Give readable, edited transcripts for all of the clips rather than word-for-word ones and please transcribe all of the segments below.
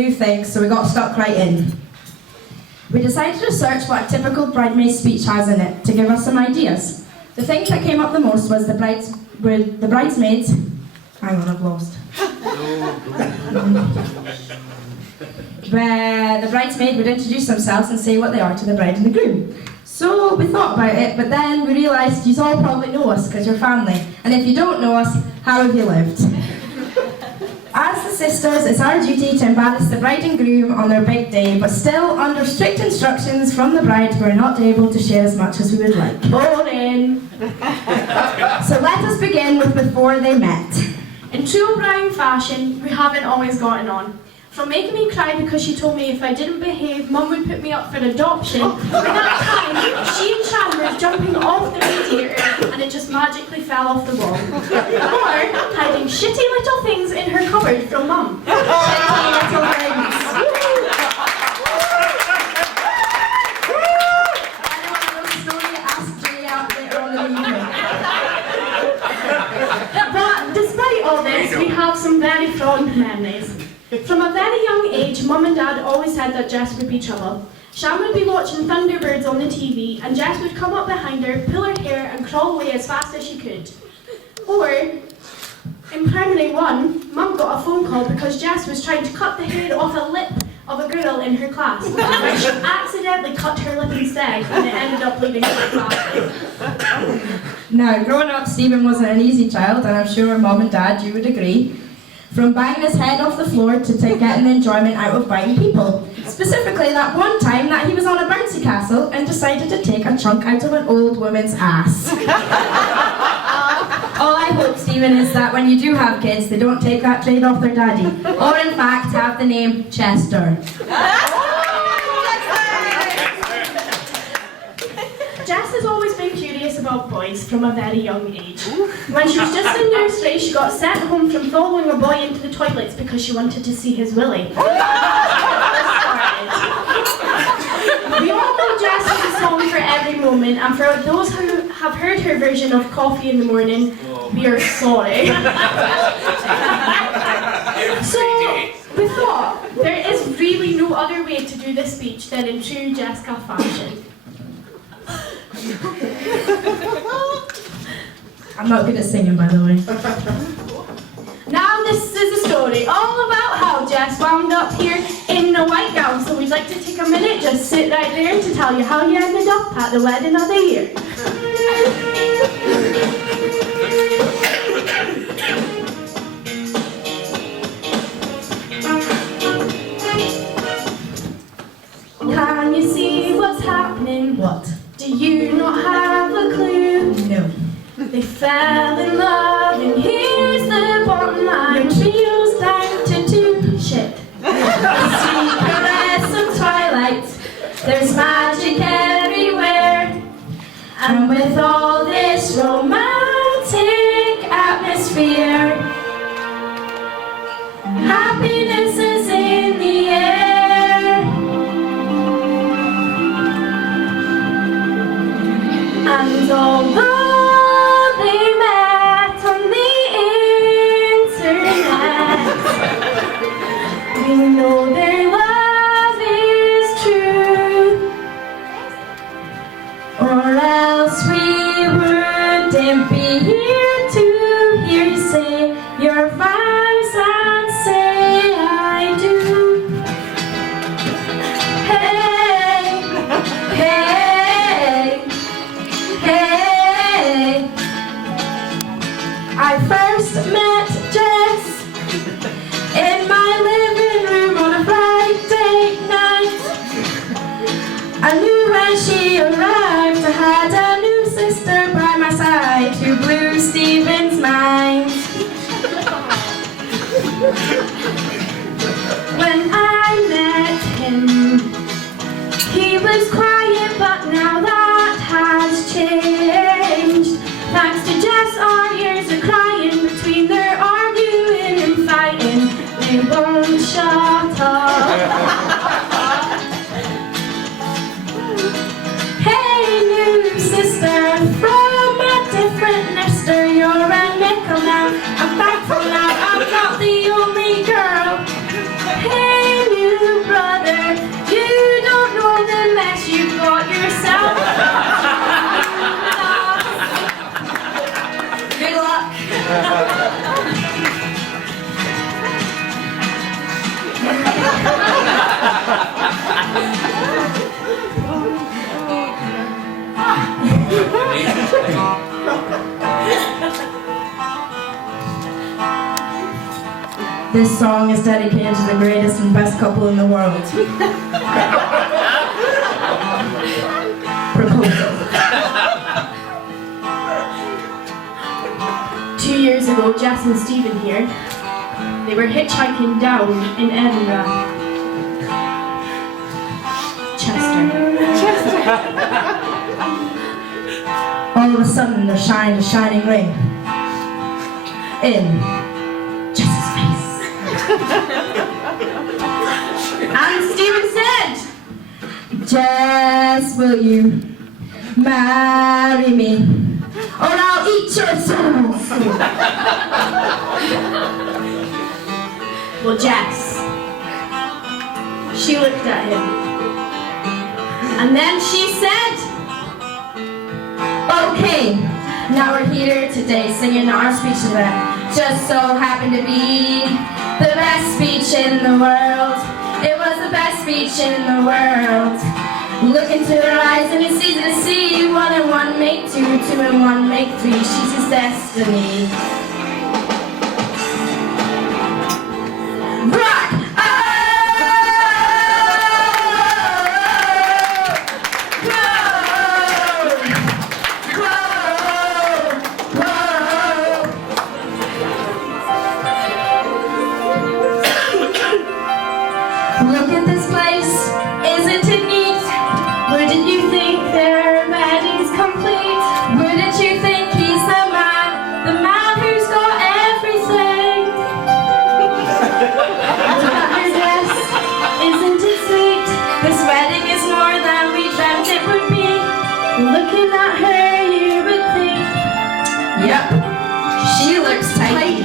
new things, so we got stuck right in. We decided to search what a typical bridesmaid speech has in it to give us some ideas. The thing that came up the most was the bridesmaids. Hang on, I've lost. Where the bridesmaid would introduce themselves and say what they are to the bride and the groom. So we thought about it, but then we realised you all probably know us because you're family. And if you don't know us, how have you lived? As the sisters, it's our duty to embarrass the bride and groom on their big day, but still, under strict instructions from the bride, we're not able to share as much as we would like. Boring! So let us begin with before they met. In true O'Brien fashion, we haven't always gotten on. From making me cry because she told me if I didn't behave, Mum would put me up for adoption. By that time, she and Shan were jumping off the radiator and it just magically fell off the wall. Or hiding shitty little things in her cupboard from Mum. Shitty little things. Anyone know the story? Ask Jay out later on in the evening. But despite all this, we have some very fond memories. From a very young age, Mum and Dad always said that Jess would be trouble. Shan would be watching Thunderbirds on the TV, and Jess would come up behind her, pull her hair, and crawl away as fast as she could. Or, in Primary 1, Mum got a phone call because Jess was trying to cut the hair off a lip of a girl in her class, but she accidentally cut her lip instead, and it ended up leaving her class. Now, growing up, Stephen wasn't an easy child, and I'm sure Mum and Dad, you would agree. From banging his head off the floor to getting enjoyment out of biting people. Specifically, that one time that he was on a bouncy castle and decided to take a chunk out of an old woman's ass. All I hope, Stephen, is that when you do have kids, they don't take that trade off their daddy. Or, in fact, have the name Chester. Jess has always been curious about boys from a very young age. When she was just in nursery, she got sent home from following a boy into the toilets because she wanted to see his willy. We all know Jess has a song for every moment, and for those who have heard her version of Coffee in the Morning, we are sorry. So, we thought, there is really no other way to do this speech than in true Jessica fashion. I'm not good at singing, by the way. Now this is a story all about how Jess wound up here in a white gown, so we'd like to take a minute, just sit right there to tell you how you ended up at the wedding of the year. Can you see what's happening? What? Do you not have a clue? No. They fell in love, and here's the bottom line. Trio's down to 2. Shit. The secrets of Twilight. There's magic everywhere. And with all this romantic atmosphere, happiness is in the air. And although we know their love is true, or else we wouldn't be here to hear you say your vows and say I do. Hey, hey, hey. I first met Jess in my living room on a Friday night. I knew when she arrived I had a new sister by my side who blew Stephen's mind. When I met him, he was quiet, but now that has changed. Thanks to Jess, our years of crying between their arguing and fighting, they won't shut up. Hey, new sister from a different nester, you're a nickel now. I'm thankful now I'm not the only girl. Hey, This song is dedicated to the greatest and best couple in the world. Proposal. 2 years ago, Jess and Stephen here, they were hitchhiking down in Edinburgh. Chester. All of a sudden, there shined a shining ring in Jess's face. And Stephen said, Jess, will you marry me? Or I'll eat your soul. well, Jess, she looked at him. And then she said, Okay, now we're here today singing our speech to them. Just so happened to be the best speech in the world. It was the best speech in the world. Look into her eyes and it's easy to see. 1 and 1 make 2, 2 and 1 make 3. She's his destiny. Rock! Look at this place, isn't it neat? where did you think their wedding's complete? Where did you think he's the man who's got everything? Look at her dress, isn't it sweet? This wedding is more than we dreamt it would be. Looking at her, you would think, Yep, she looks tidy.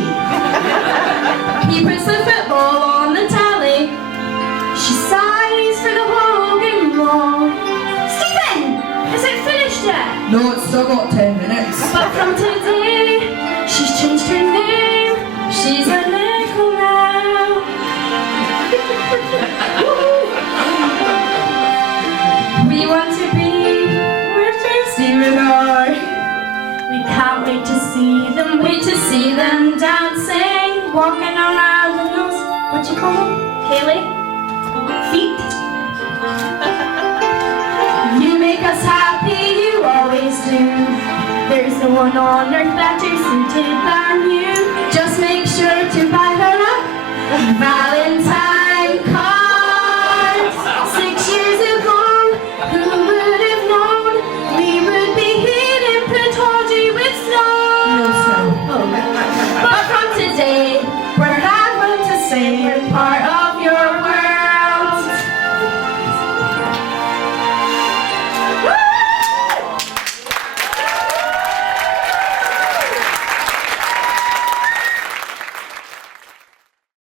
He puts the football on the tally. she sighs for the Hogan Wall. Stephen, is it finished yet? No, it's still got 10 minutes. But from today, she's changed her name. She's a nickel now. We want to be where Stephen are. We can't wait to see them. Wait to see them dancing, walking around in those, what you call them? Kayleigh, feet. You make us happy, you always do. There's no one on earth better suited than you. Just make sure to buy her a